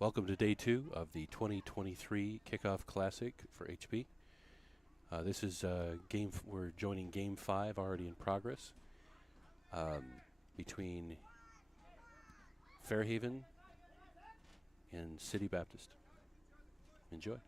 Welcome to day 2 of the 2023 Kickoff Classic for HP. This is we're joining Game 5 already in progress between Fairhaven and City Baptist. Enjoy.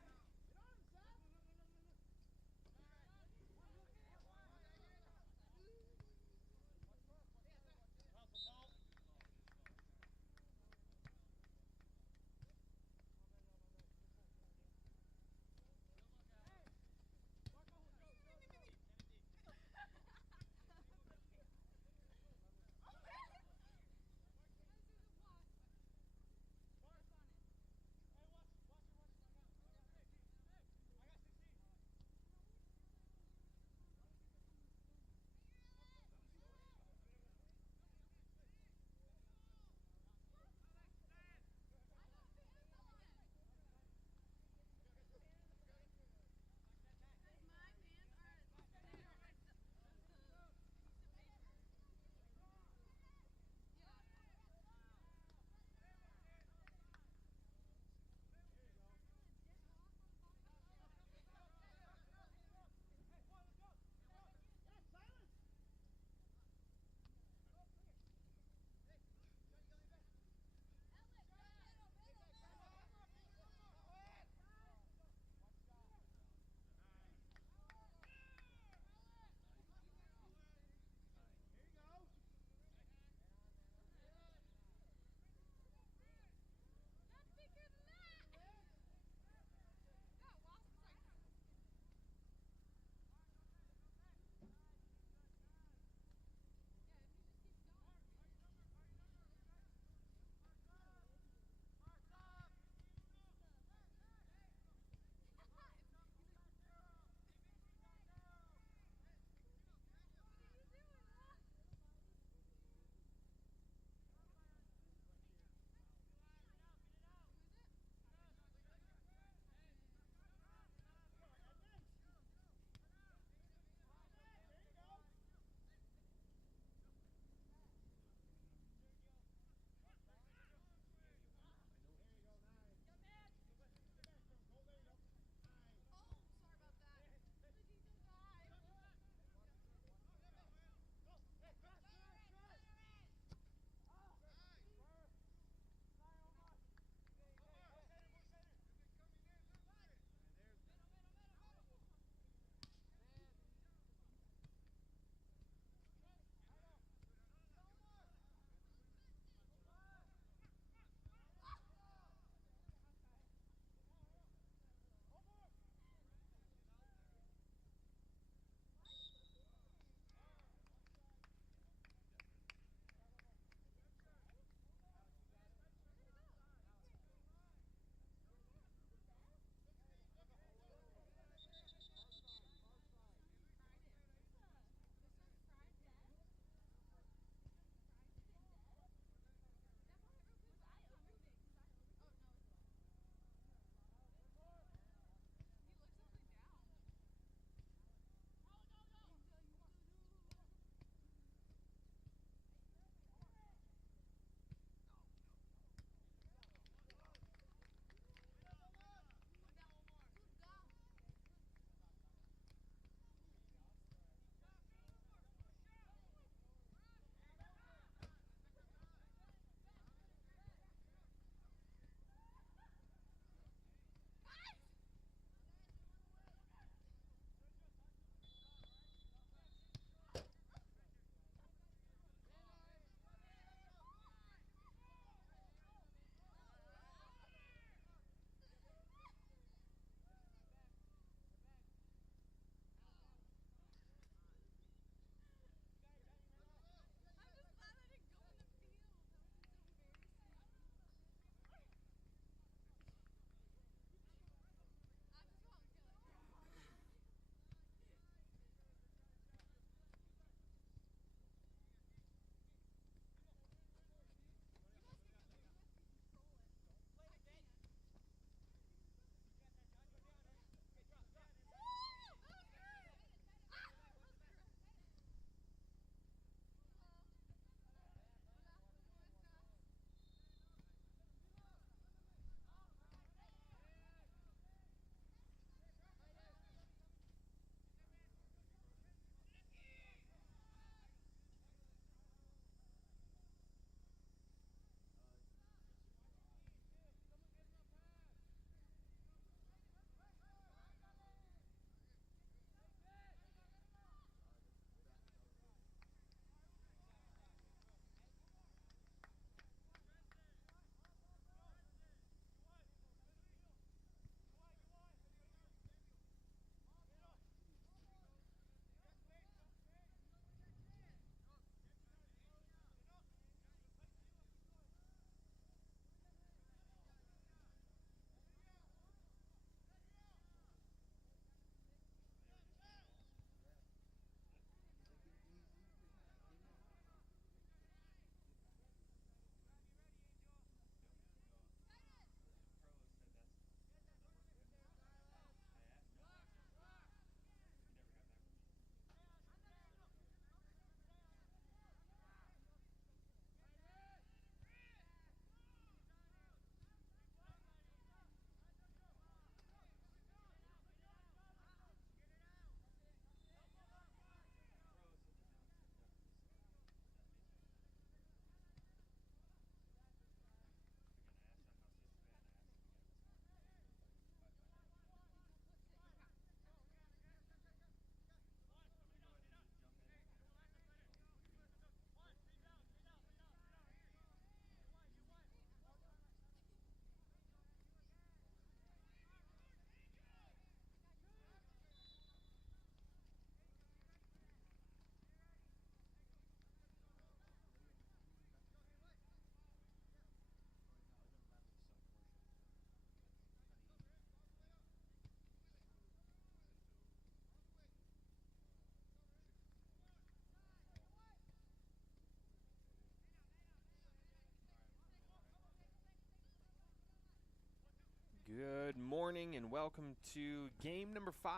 Good morning and welcome to game number 5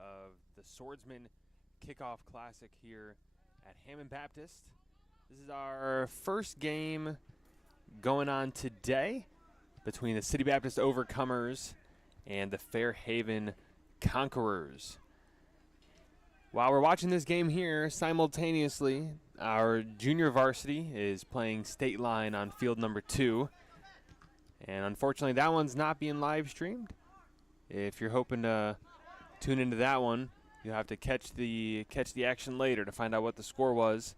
of the Swordsman Kickoff Classic here at Hammond Baptist. This is our first game going on today between the City Baptist Overcomers and the Fairhaven Conquerors. While we're watching this game here, simultaneously, our junior varsity is playing State Line on field number 2. And unfortunately, that one's not being live streamed. If you're hoping to tune into that one, you'll have to catch the action later to find out what the score was.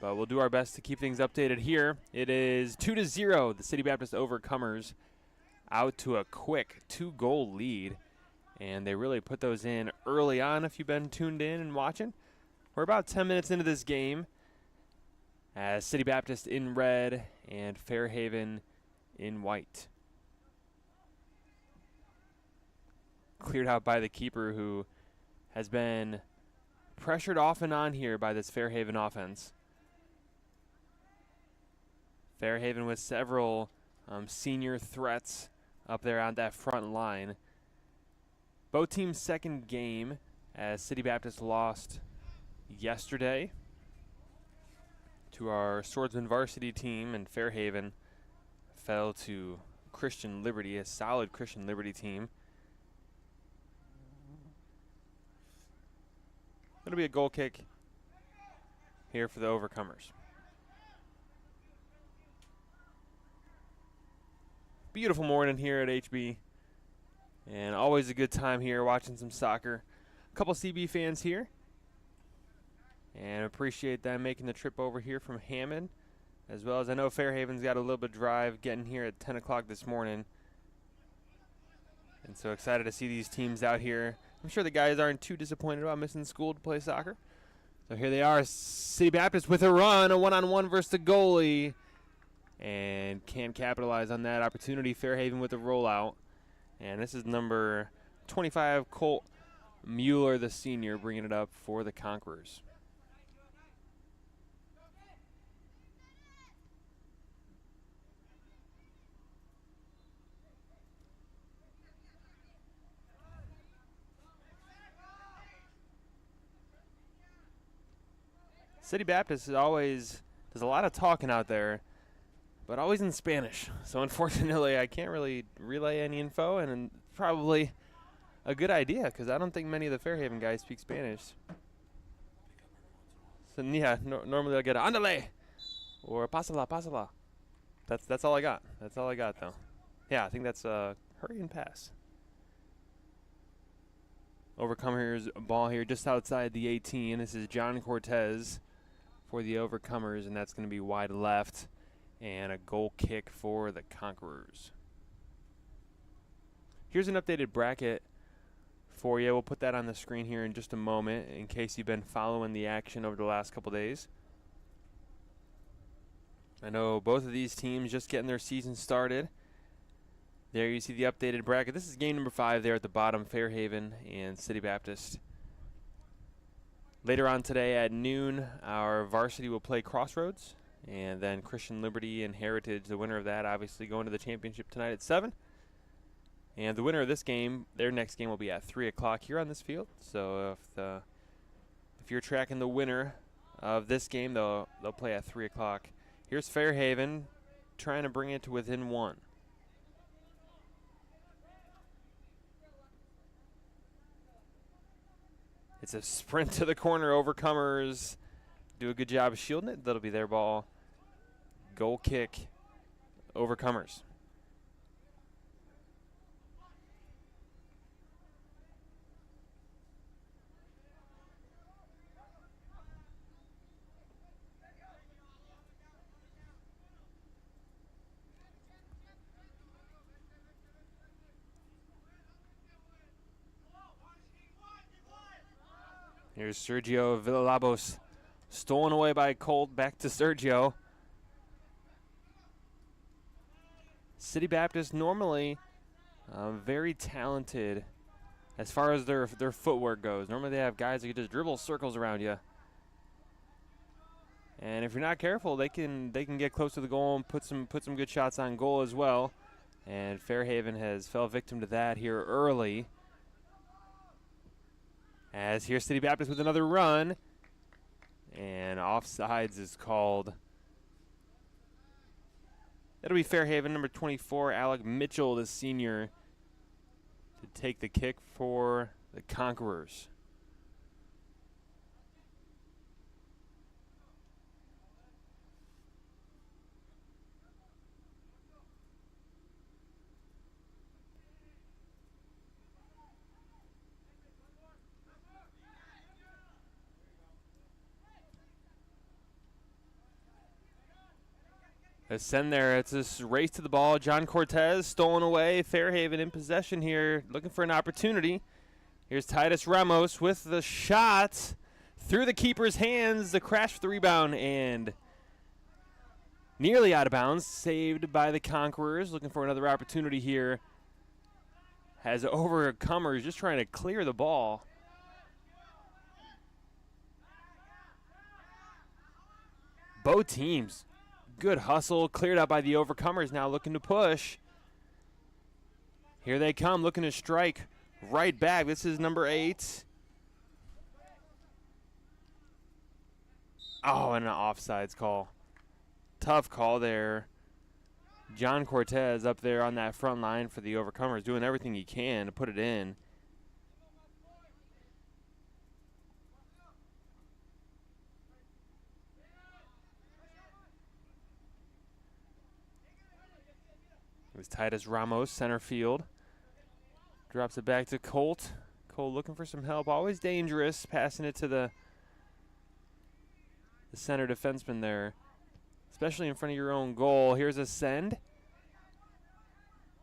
But we'll do our best to keep things updated here. It is 2-0, the City Baptist Overcomers out to a quick 2-goal lead. And they really put those in early on if you've been tuned in and watching. We're about 10 minutes into this game as City Baptist in red and Fairhaven in white. Cleared out by the keeper, who has been pressured off and on here by this Fairhaven offense. Fairhaven with several senior threats up there on that front line. Both teams' second game, as City Baptist lost yesterday to our Swordsman varsity team, and Fairhaven fell to Christian Liberty, a solid Christian Liberty team. It'll be a goal kick here for the Overcomers. Beautiful morning here at HB, and always a good time here watching some soccer. A couple CB fans here, and appreciate them making the trip over here from Hammond. As well as I know Fairhaven's got a little bit of drive getting here at 10 o'clock this morning. And so excited to see these teams out here. I'm sure the guys aren't too disappointed about missing school to play soccer. So here they are, City Baptist with a run, a one-on-one versus the goalie. And can't capitalize on that opportunity. Fairhaven with a rollout. And this is number 25, Colt Mueller, the senior, bringing it up for the Conquerors. City Baptist is always, there's a lot of talking out there, but always in Spanish. So unfortunately, I can't really relay any info, and probably a good idea because I don't think many of the Fairhaven guys speak Spanish. So yeah, normally I'll get a andale or pasala, pasala. That's all I got. That's all I got though. Yeah, I think that's a hurry and pass. Overcomers ball here just outside the 18. This is John Cortez for the Overcomers, and that's going to be wide left, and a goal kick for the Conquerors. Here's an updated bracket for you. We'll put that on the screen here in just a moment in case you've been following the action over the last couple days. I know both of these teams just getting their season started. There you see the updated bracket. This is game number 5 there at the bottom, Fairhaven and City Baptist. Later on today at noon, our varsity will play Crossroads, and then Christian Liberty and Heritage, the winner of that, obviously going to the championship tonight at 7. And the winner of this game, their next game will be at 3 o'clock here on this field. So if you're tracking the winner of this game, they'll play at 3 o'clock. Here's Fairhaven trying to bring it to within 1. It's a sprint to the corner. Overcomers do a good job of shielding it. That'll be their ball. Goal kick, Overcomers. Here's Sergio Villalobos, stolen away by Colt, back to Sergio. City Baptist normally very talented as far as their footwork goes. Normally they have guys that can just dribble circles around you. And if you're not careful, they can get close to the goal and put some good shots on goal as well. And Fairhaven has fell victim to that here early. As here's City Baptist with another run. And offsides is called. That'll be Fairhaven, number 24, Alec Mitchell, the senior, to take the kick for the Conquerors. Let's send there. It's this race to the ball. John Cortez stolen away. Fairhaven in possession here, looking for an opportunity. Here's Titus Ramos with the shot through the keeper's hands. The crash for the rebound and nearly out of bounds. Saved by the Conquerors. Looking for another opportunity here. Has Overcomers just trying to clear the ball. Both teams. Good hustle, cleared out by the Overcomers, now looking to push. Here they come, looking to strike right back. This is number 8. Oh, and an offsides call. Tough call there. John Cortez up there on that front line for the Overcomers, doing everything he can to put it in. It was Titus Ramos, center field. Drops it back to Colt. Colt looking for some help. Always dangerous, passing it to the center defenseman there, especially in front of your own goal. Here's a send.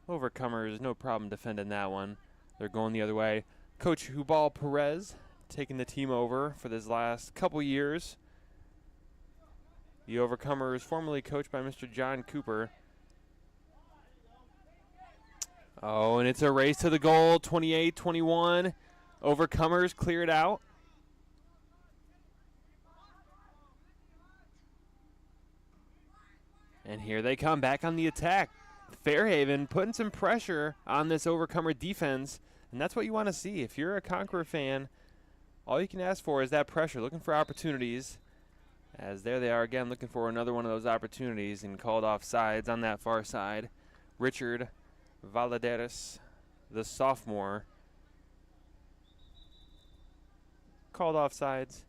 Overcomers, no problem defending that one. They're going the other way. Coach Hubal Perez taking the team over for this last couple years. The Overcomers, formerly coached by Mr. John Cooper. Oh, and it's a race to the goal, 28-21. Overcomers clear it out. And here they come back on the attack. Fairhaven putting some pressure on this Overcomer defense, and that's what you want to see. If you're a Conqueror fan, all you can ask for is that pressure, looking for opportunities. As there they are again, looking for another one of those opportunities and called off sides on that far side. Richard Valadares, the sophomore, called offsides,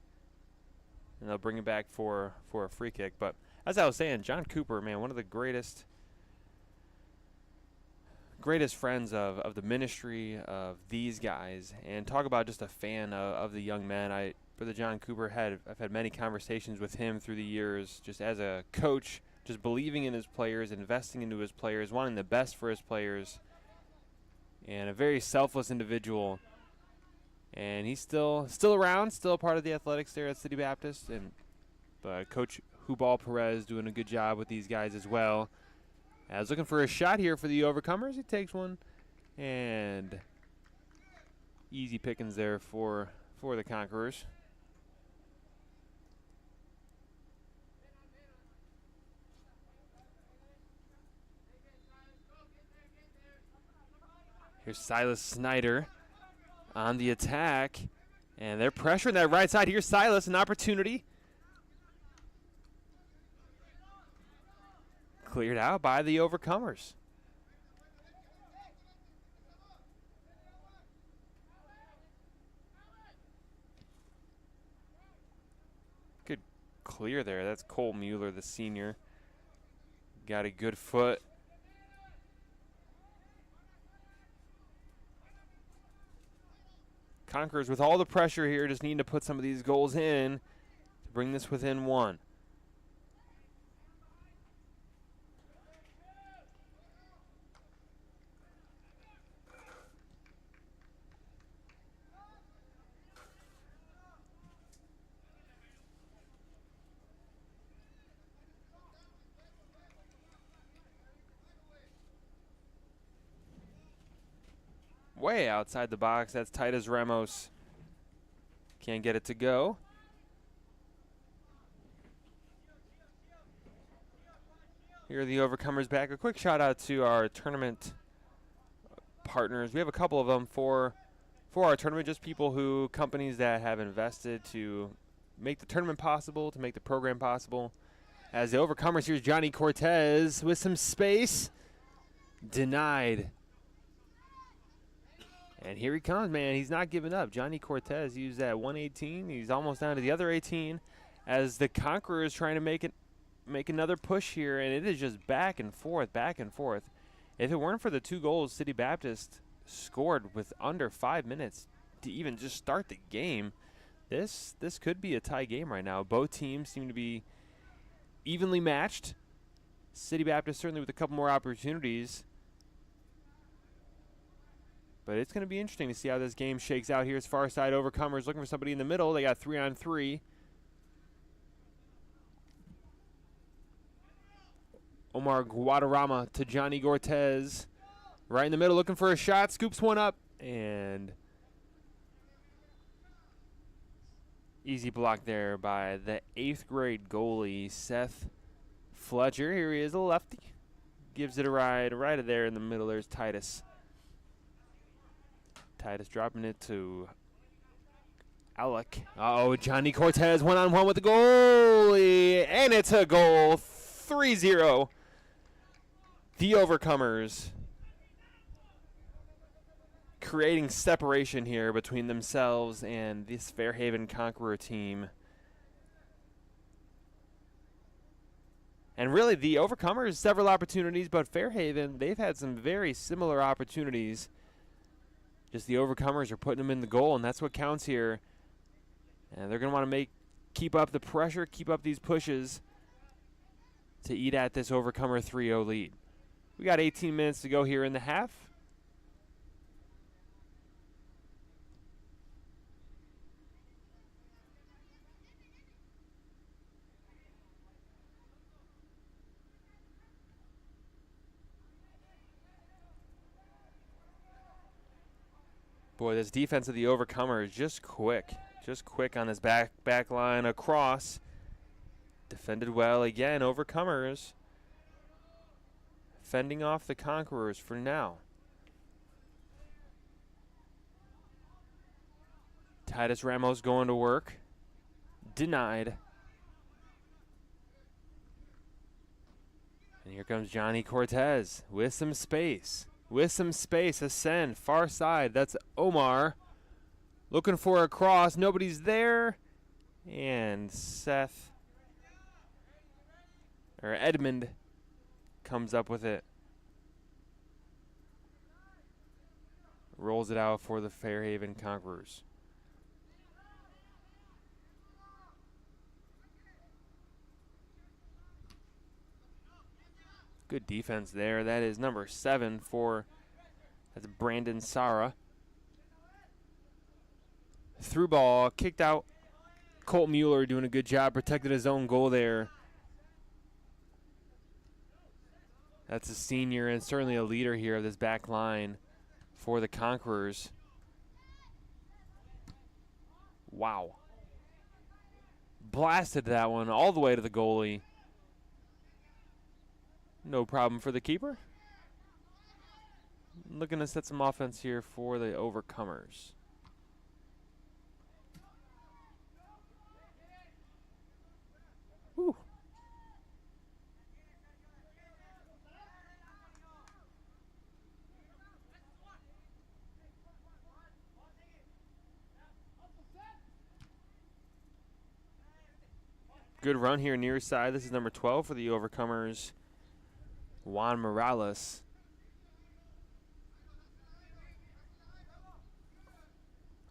and they'll bring it back for a free kick. But as I was saying, John Cooper, man, one of the greatest friends of the ministry of these guys, and talk about just a fan of the young men. Brother John Cooper, I've had many conversations with him through the years, just as a coach, just believing in his players, investing into his players, wanting the best for his players, and a very selfless individual. And he's still around, still a part of the athletics there at City Baptist. And Coach Hubal Perez doing a good job with these guys as well. As looking for a shot here for the Overcomers. He takes one, and easy pickings there for the Conquerors. Here's Silas Snyder on the attack, and they're pressuring that right side. Here's Silas, an opportunity. Cleared out by the Overcomers. Good clear there. That's Cole Mueller, the senior. Got a good foot. Conquerors with all the pressure here, just need to put some of these goals in to bring this within one. Way outside the box. That's Titus Ramos. Can't get it to go. Here are the Overcomers back. A quick shout out to our tournament partners. We have a couple of them for our tournament, just companies that have invested to make the tournament possible, to make the program possible. As the Overcomers, here's Johnny Cortez with some space. Denied. And here he comes, man. He's not giving up. Johnny Cortez used that 118. He's almost down to the other 18 as the Conqueror is trying to make another push here, and it is just back and forth, back and forth. If it weren't for the 2 goals City Baptist scored with under 5 minutes to even just start the game, this could be a tie game right now. Both teams seem to be evenly matched. City Baptist certainly with a couple more opportunities. But it's going to be interesting to see how this game shakes out. Here's far side Overcomers looking for somebody in the middle. They got 3-on-3. Omar Guadarrama to Johnny Cortez. Right in the middle looking for a shot. Scoops one up. And easy block there by the 8th grade goalie, Seth Fletcher. Here he is, a lefty. Gives it a ride right there in the middle. There's Titus. Titus dropping it to Alec. Uh-oh, Johnny Cortez one-on-one with the goalie. And it's a goal. 3-0. The Overcomers creating separation here between themselves and this Fairhaven Conqueror team. And really, the Overcomers, several opportunities, but Fairhaven, they've had some very similar opportunities. Just the Overcomers are putting them in the goal, and that's what counts here. And they're going to want to keep up the pressure, keep up these pushes to eat at this Overcomer 3-0 lead. We got 18 minutes to go here in the half. Boy, this defense of the Overcomer is just quick on his back line across. Defended well again. Overcomers fending off the Conquerors for now. Titus Ramos going to work. Denied. And here comes Johnny Cortez with some space. Ascend, far side. That's Omar. Looking for a cross. Nobody's there. And Edmund comes up with it. Rolls it out for the Fairhaven Conquerors. Good defense there. That is number 7 that's Brandon Sara. Through ball, kicked out. Colt Mueller doing a good job, protected his own goal there. That's a senior and certainly a leader here of this back line for the Conquerors. Wow. Blasted that one all the way to the goalie. No problem for the keeper. Looking to set some offense here for the Overcomers. Whew. Good run here near side. This is number 12 for the Overcomers, Juan Morales.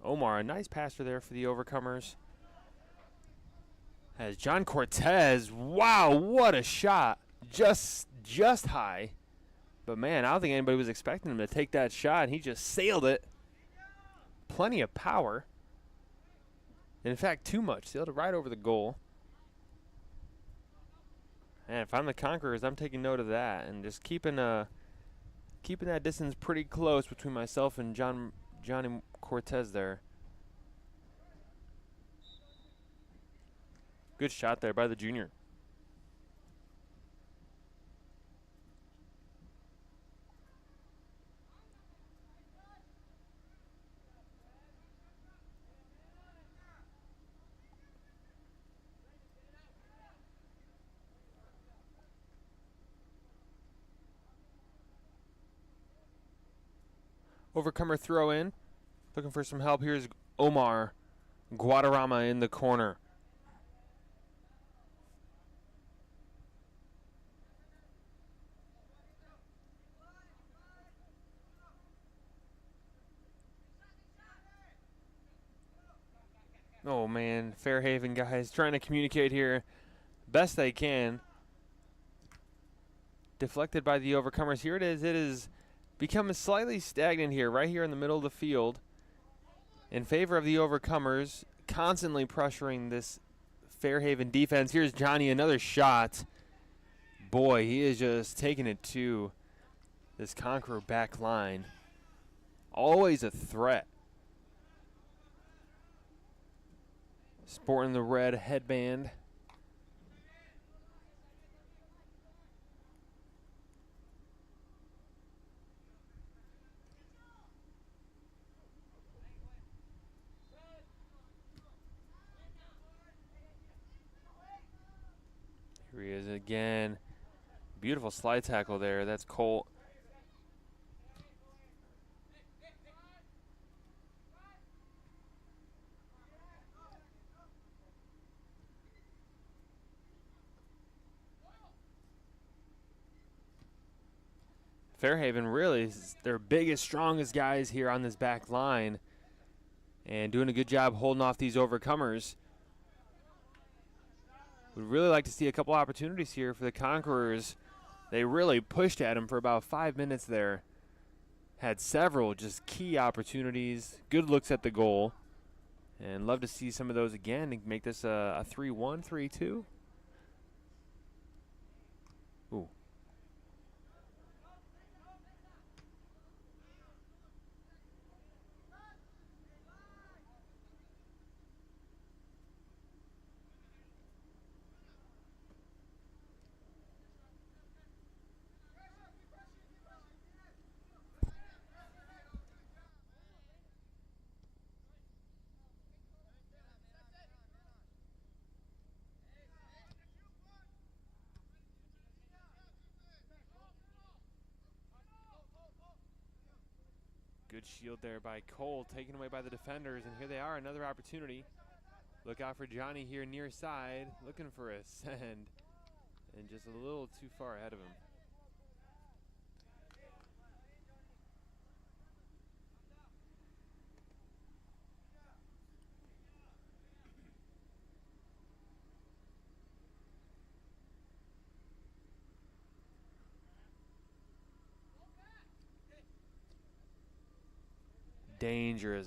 Omar, a nice passer there for the Overcomers. As John Cortez, wow, what a shot. Just high. But man, I don't think anybody was expecting him to take that shot, and he just sailed it. Plenty of power. In fact, too much. Sailed it right over the goal. And if I'm the Conquerors, I'm taking note of that and just keeping that distance pretty close between myself and Johnny Cortez there. Good shot there by the junior. Overcomer throw in. Looking for some help. Here's Omar Guadarrama in the corner. Oh man, Fairhaven guys trying to communicate here best they can. Deflected by the Overcomers. Here it is. It has become slightly stagnant here, right here in the middle of the field. In favor of the Overcomers, constantly pressuring this Fairhaven defense. Here's Johnny, another shot. Boy, he is just taking it to this Conqueror back line. Always a threat. Sporting the red headband. Here he is again. Beautiful slide tackle there. That's Colt. Fairhaven really is their biggest, strongest guys here on this back line, and doing a good job holding off these Overcomers. Would really like to see a couple opportunities here for the Conquerors. They really pushed at him for about 5 minutes there. Had several just key opportunities, good looks at the goal, and love to see some of those again and make this a 3-1, 3-2. Ooh. Good shield there by Cole, taken away by the defenders, and here they are, another opportunity. Look out for Johnny here near side, looking for a send, and just a little too far ahead of him.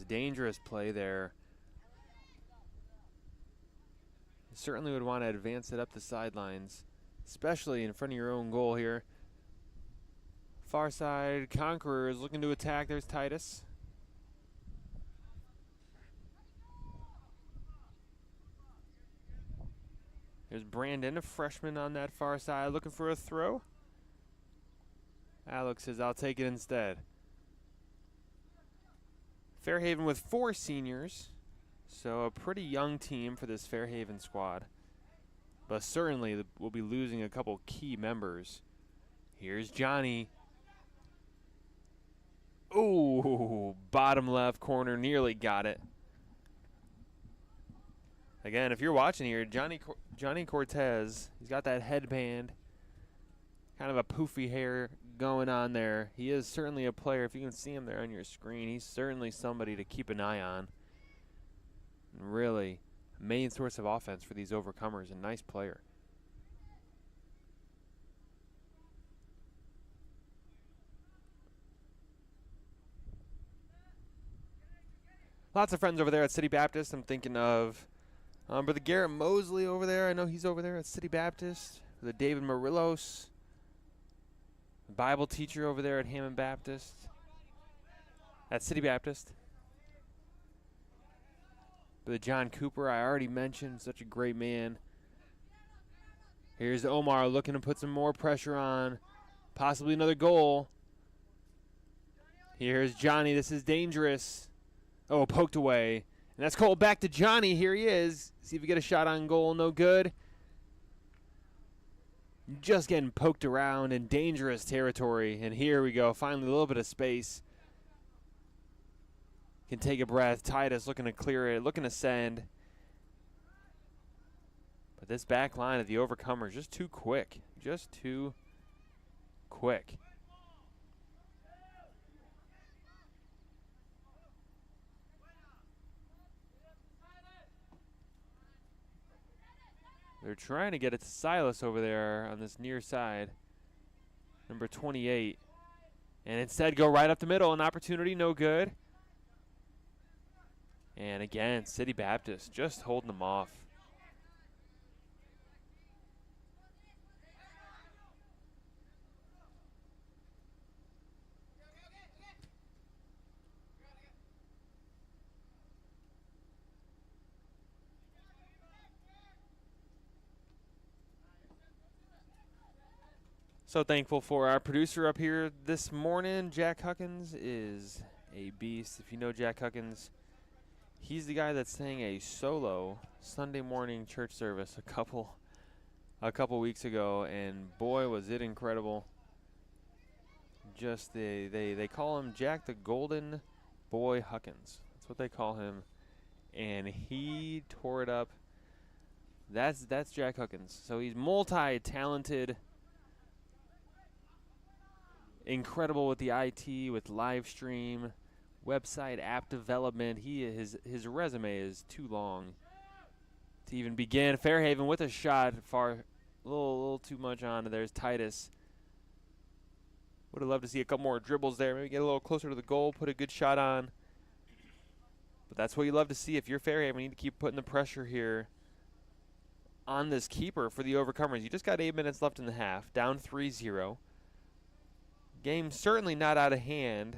Dangerous play there. You certainly would want to advance it up the sidelines, especially in front of your own goal here. Far side, Conquerors looking to attack. There's Titus. There's Brandon, a freshman on that far side, looking for a throw. Alex says, I'll take it instead. Fairhaven with 4 seniors, so a pretty young team for this Fairhaven squad. But certainly we'll be losing a couple key members. Here's Johnny. Ooh, bottom left corner, nearly got it. Again, if you're watching here, Johnny Cortez, he's got that headband, kind of a poofy hair going on there. He is certainly a player. If you can see him there on your screen, he's certainly somebody to keep an eye on. Really, main source of offense for these Overcomers, a nice player. Lots of friends over there at City Baptist. I'm thinking of Brother Garrett Mosley over there. I know he's over there at City Baptist. The David Morillos, Bible teacher over there at Hammond Baptist. At City Baptist. Brother John Cooper, I already mentioned, such a great man. Here's Omar looking to put some more pressure on. Possibly another goal. Here's Johnny. This is dangerous. Oh, poked away. And that's called back to Johnny. Here he is. See if we get a shot on goal. No good. Just getting poked around in dangerous territory. And here we go. Finally a little bit of space. can take a breath. Titus looking to clear it, looking to send. But this back line of the Overcomers just too quick. Just too quick. They're trying to get it to Silas over there on this near side. Number 28. And instead go right up the middle. An opportunity, no good. And again, City Baptist just holding them off. So thankful for our producer up here this morning. Jack Huckins is a beast. If you know Jack Huckins, he's the guy that sang a solo Sunday morning church service a couple weeks ago, and boy was it incredible. Just they call him Jack the Golden Boy Huckins. That's what they call him, and he tore it up. That's Jack Huckins. So he's multi-talented. Incredible with the IT, with live stream, website, app development. His resume is too long to even begin. Fairhaven with a shot, a little too much on. There's Titus. Would have loved to see a couple more dribbles there. Maybe get a little closer to the goal, put a good shot on. But that's what you love to see. If you're Fairhaven, you need to keep putting the pressure here on this keeper for the Overcomers. You just got 8 minutes left in the half, down 3-0. Game certainly not out of hand,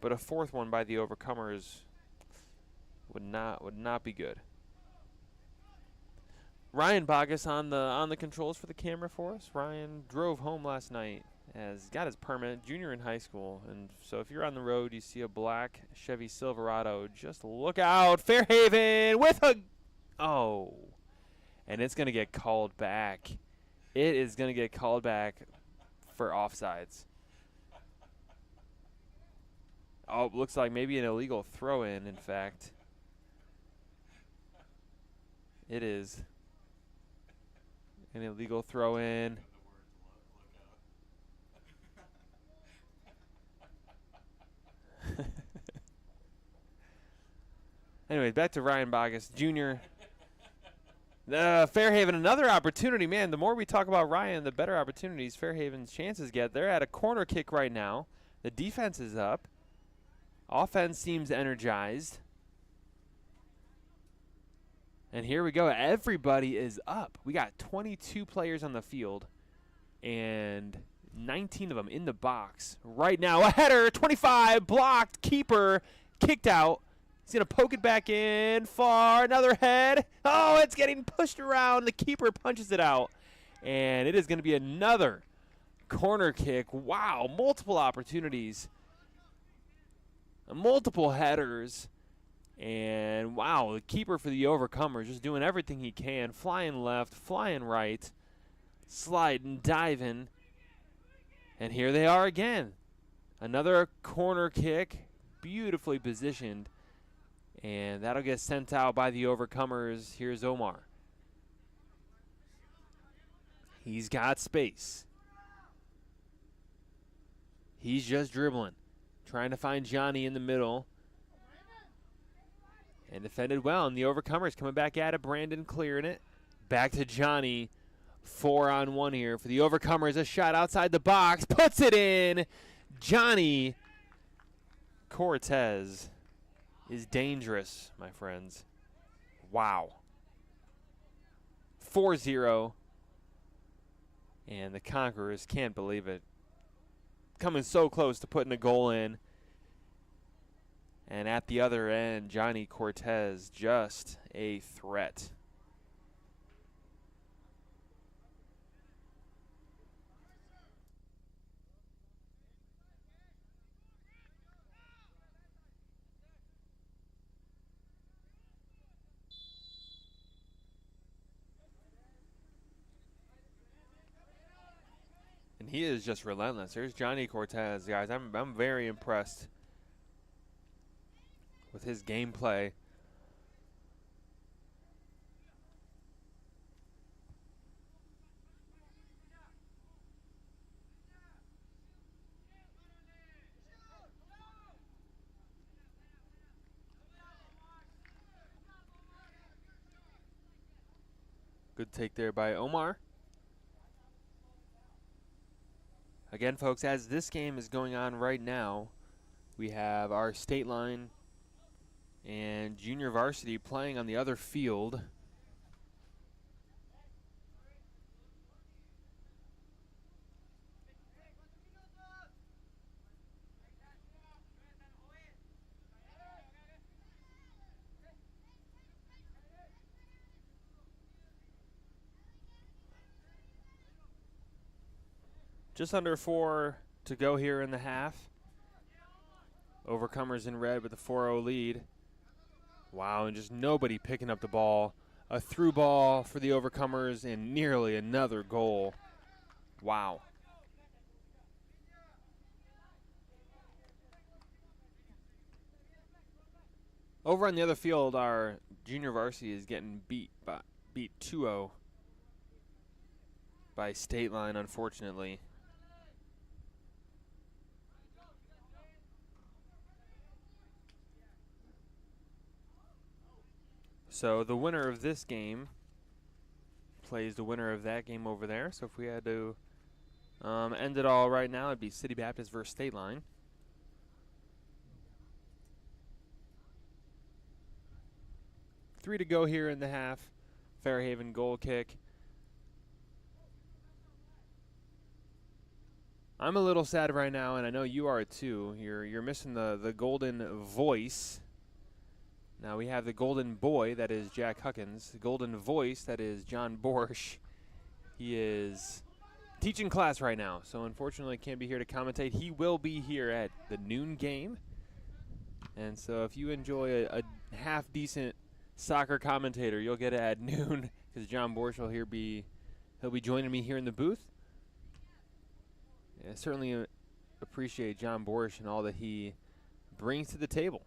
but a fourth one by the Overcomers would not be good. Ryan Bogus on the controls for the camera for us. Ryan drove home last night, got his permit, junior in high school, and so if you're on the road, you see a black Chevy Silverado, just look out. Fairhaven with and it's gonna get called back. It is gonna get called back for offsides. Oh, looks like maybe an illegal throw-in, in fact. It is an illegal throw-in. Anyways, back to Ryan Bogus, Jr. Fairhaven, another opportunity. Man, the more we talk about Ryan, the better opportunities Fairhaven's chances get. They're at a corner kick right now. The defense is up. Offense seems energized. And here we go. Everybody is up. We got 22 players on the field and 19 of them in the box right now. A header, 25, blocked, keeper, kicked out. He's going to poke it back in far. Another head. Oh, it's getting pushed around. The keeper punches it out. And it is going to be another corner kick. Wow, multiple opportunities. Multiple headers. And, wow, the keeper for the Overcomers just doing everything he can. Flying left, flying right, sliding, diving. And here they are again. Another corner kick, beautifully positioned. And that'll get sent out by the Overcomers. Here's Omar. He's got space. He's just dribbling. Trying to find Johnny in the middle. And defended well. And the Overcomers coming back at it. Brandon clearing it. Back to Johnny. 4-on-1 here for the Overcomers. A shot outside the box. Puts it in. Johnny Cortez is dangerous, my friends. Wow. 4-0. And the Conquerors can't believe it. Coming so close to putting a goal in. And at the other end, Johnny Cortez, just a threat. And he is just relentless. Here's Johnny Cortez, guys. I'm very impressed with his gameplay. Good take there by Omar. Again, folks, as this game is going on right now, we have our state line and junior varsity playing on the other field. Just under 4 to go here in the half. Overcomers in red with a 4-0 lead. Wow, and just nobody picking up the ball. A through ball for the Overcomers and nearly another goal. Wow. Over on the other field, our junior varsity is getting beat 2-0 by State Line, unfortunately. So the winner of this game plays the winner of that game over there. So if we had to end it all right now, it'd be City Baptist versus State Line. Three to go here in the half. Fairhaven goal kick. I'm a little sad right now, and I know you are too. You're missing the golden voice. Now we have the golden boy, that is Jack Huckins. The golden voice, that is John Borsch. He is teaching class right now, so unfortunately can't be here to commentate. He will be here at the noon game. And so if you enjoy a half-decent soccer commentator, you'll get it at noon, because John Borsch will he'll be joining me here in the booth. I certainly appreciate John Borsch and all that he brings to the table.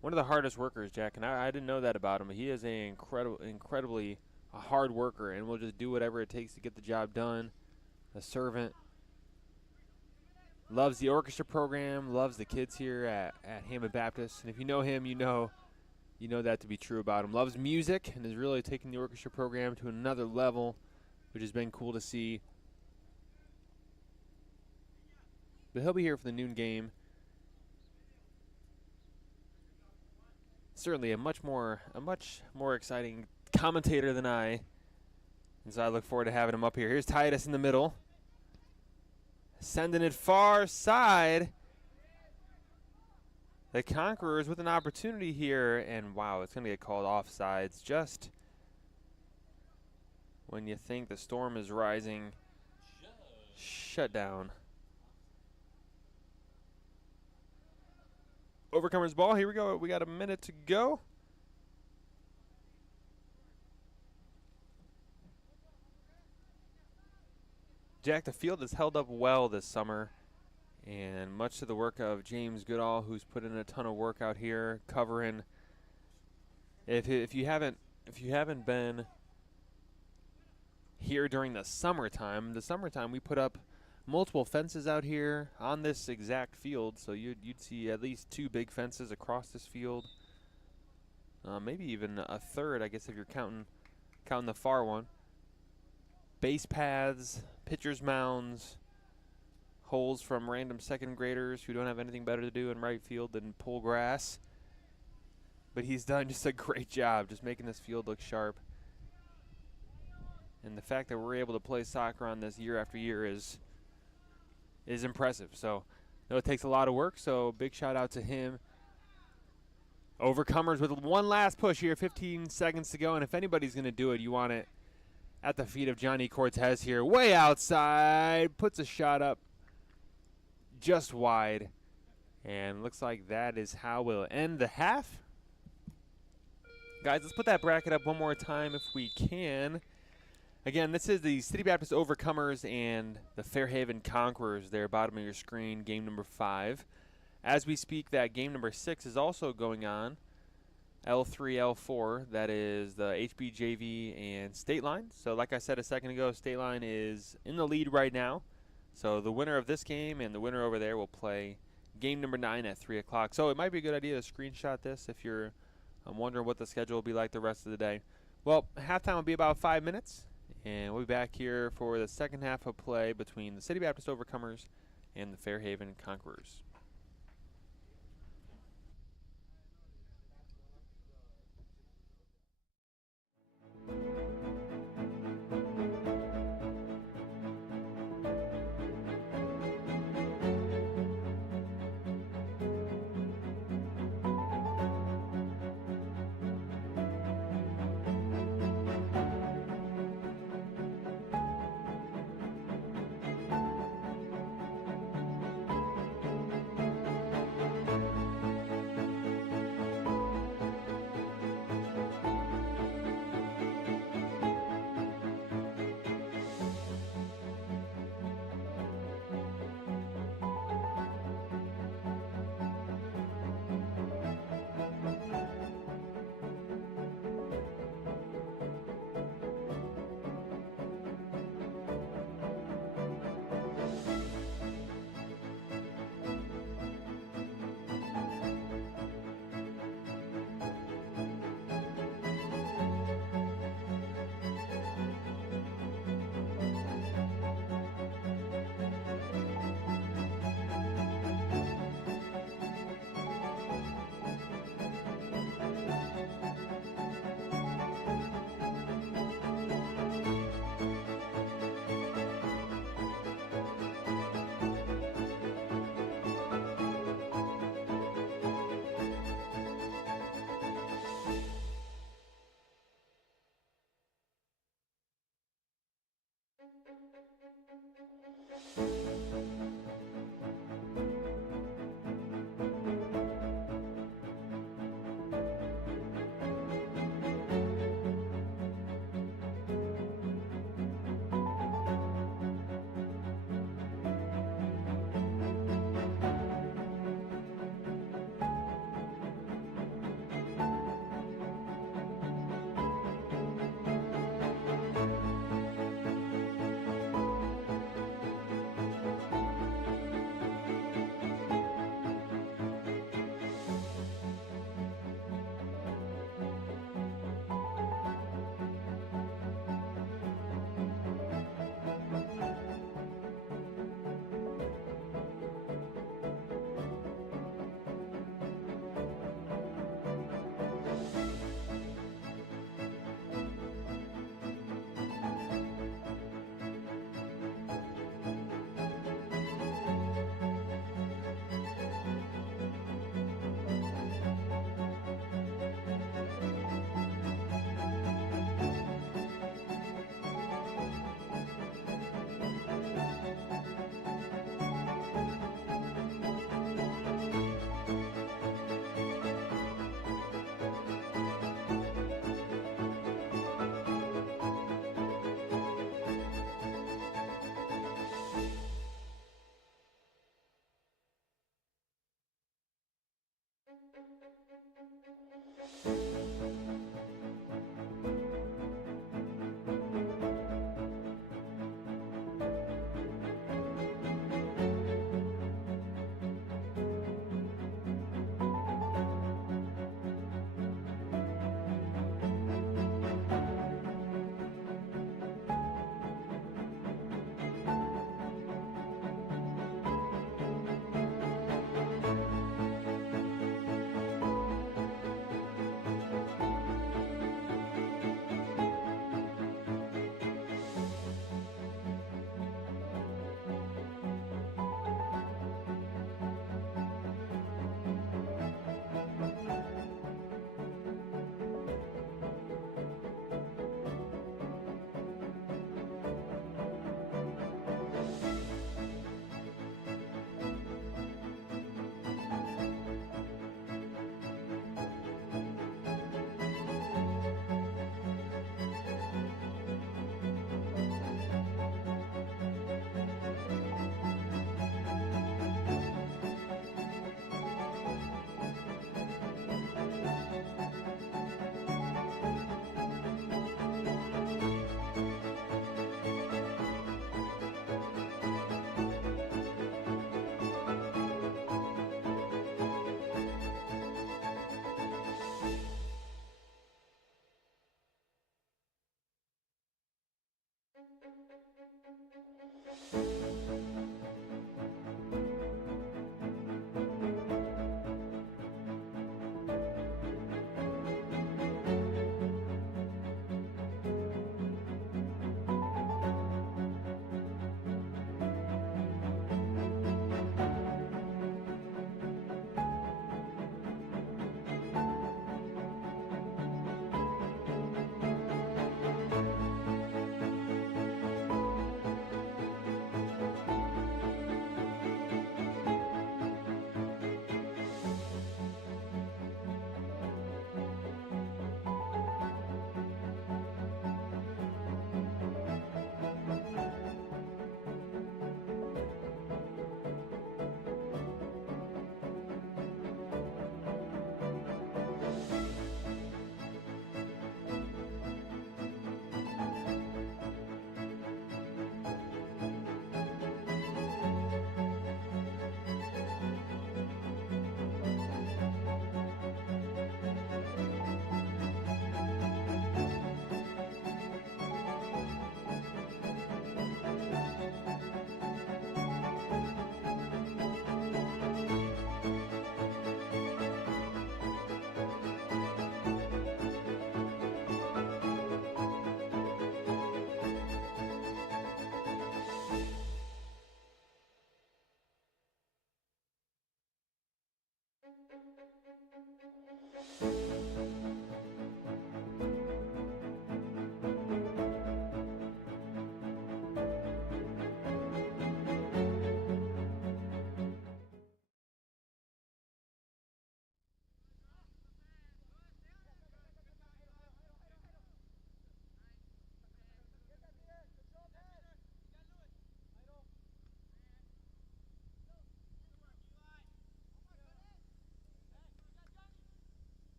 One of the hardest workers, Jack, and I didn't know that about him. He is an incredibly hard worker, and will just do whatever it takes to get the job done. A servant. Loves the orchestra program, loves the kids here at Hammond Baptist. And if you know him, you know that to be true about him. Loves music and is really taking the orchestra program to another level, which has been cool to see. But he'll be here for the noon game. Certainly a much more exciting commentator than I. And so I look forward to having him up here. Here's Titus in the middle. Sending it far side. The Conquerors with an opportunity here. And wow, it's going to get called offsides just when you think the storm is rising. Shut down. Overcomers ball. Here we go. We got a minute to go. Jack, the field has held up well this summer, and much to the work of James Goodall, who's put in a ton of work out here covering. If you haven't been here during the summertime we put up multiple fences out here on this exact field, so you'd see at least 2 big fences across this field. Maybe even a third, I guess, if you're counting the far one. Base paths, pitcher's mounds, holes from random second graders who don't have anything better to do in right field than pull grass. But he's done just a great job just making this field look sharp. And the fact that we're able to play soccer on this year after year is impressive. So I know it takes a lot of work, so big shout out to him. Overcomers with one last push here, 15 seconds to go, and if anybody's going to do it, you want it at the feet of Johnny Cortez here. Way outside, puts a shot up just wide, and looks like that is how we'll end the half. Guys, let's put that bracket up one more time if we can. Again, this is the City Baptist Overcomers and the Fairhaven Conquerors there, bottom of your screen, game number 5. As we speak, that game number 6 is also going on. L3, L4, that is the HBJV and State Line. So like I said a second ago, State Line is in the lead right now. So the winner of this game and the winner over there will play game number 9 at 3 o'clock. So it might be a good idea to screenshot this if you're wondering what the schedule will be like the rest of the day. Well, halftime will be about 5 minutes, and we'll be back here for the second half of play between the City Baptist Overcomers and the Fairhaven Conquerors.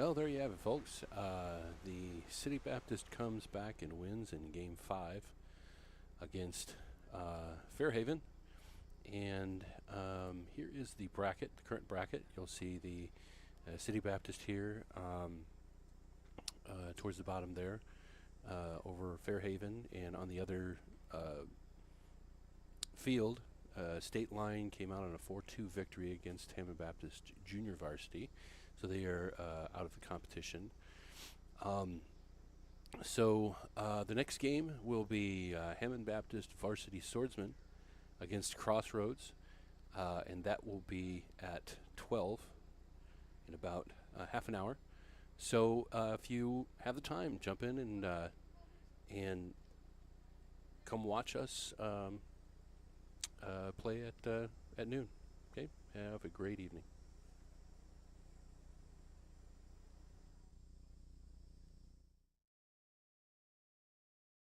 Well, there you have it, folks. The City Baptist comes back and wins in Game 5 against Fairhaven. And here is the bracket, the current bracket. You'll see the City Baptist here towards the bottom there over Fairhaven. And on the other field, State Line came out on a 4-2 victory against Hammond Baptist Junior Varsity. So they are out of the competition. So the next game will be Hammond Baptist Varsity Swordsman against Crossroads, and that will be at 12 in about half an hour. So if you have the time, jump in and come watch us play at noon. Okay, have a great evening.